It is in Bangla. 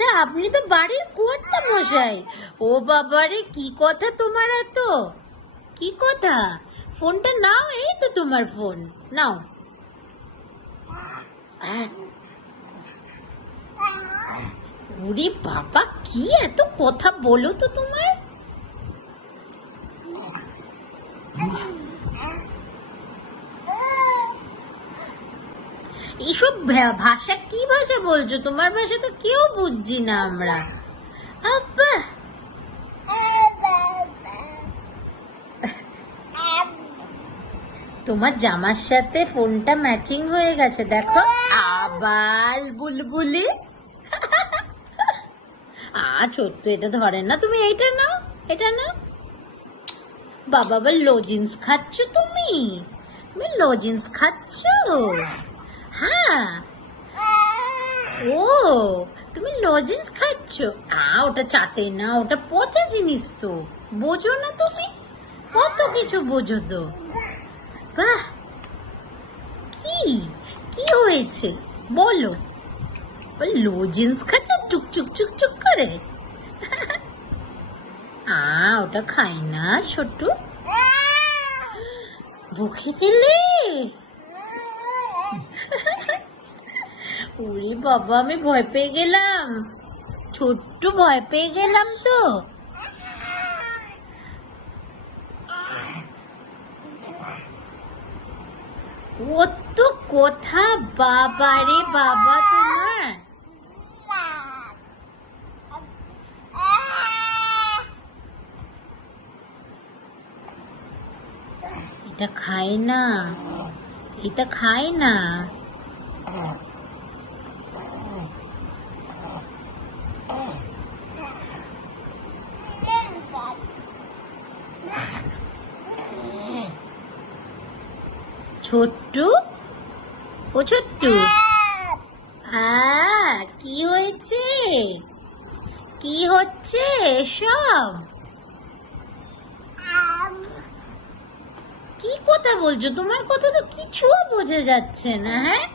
আচ্ছা, আপনি তো বাড়ির কর্তা মশাই। ও বাবারে, কি কথা তোমার এত? কি কথা? ফোনটা নাও, এই তো তোমার ফোন, নাও। ওরে বাবা, কি এত কথা বলো তো তোমার? এইসব ভাষা কি ভাষা বলছো? তোমার ভাষা তো কেউ বুঝছি না আমরা। আব্বা, তোমার জামার সাথে ফোনটা ম্যাচিং হয়ে গেছে, দেখো। আবার বুলবুলি। ছোট্ট, এটা ধরে না, তুমি এইটা নাও, এটা নাও। বাবা, আবার লজিন্স খাচ্ছ তুমি? তুমি লজিন্স খাচ্ছ? হ্যাঁ। ও, তুমি লজেন্স খাচ্ছ? ওটা চাটে না, ওটা পচা জিনিস তো। বোঝো না তুমি? কত কিছু বোঝো তো। বাহ, কি কি হয়েছে বলো? লজেন্স খাচ্ছ চুক চুক চুক চুক করে? ওটা খাই না ছোট্টু। বকে দিলে? ওরে বাবা, আমি ভয় পেয়ে গেলাম। ছোট্ট, ভয় পেয়ে গেলাম তো। ও তো কথা, বাবা রে বাবা তোমার। এটা খায় না, এটা খায় না। ছোট্টু, ও ছোট্টু, কি হয়েছে? কি হচ্ছে এসব? কি কথা বলছো? তোমার কথা তো কিছুও বোঝা যাচ্ছে না। হ্যাঁ,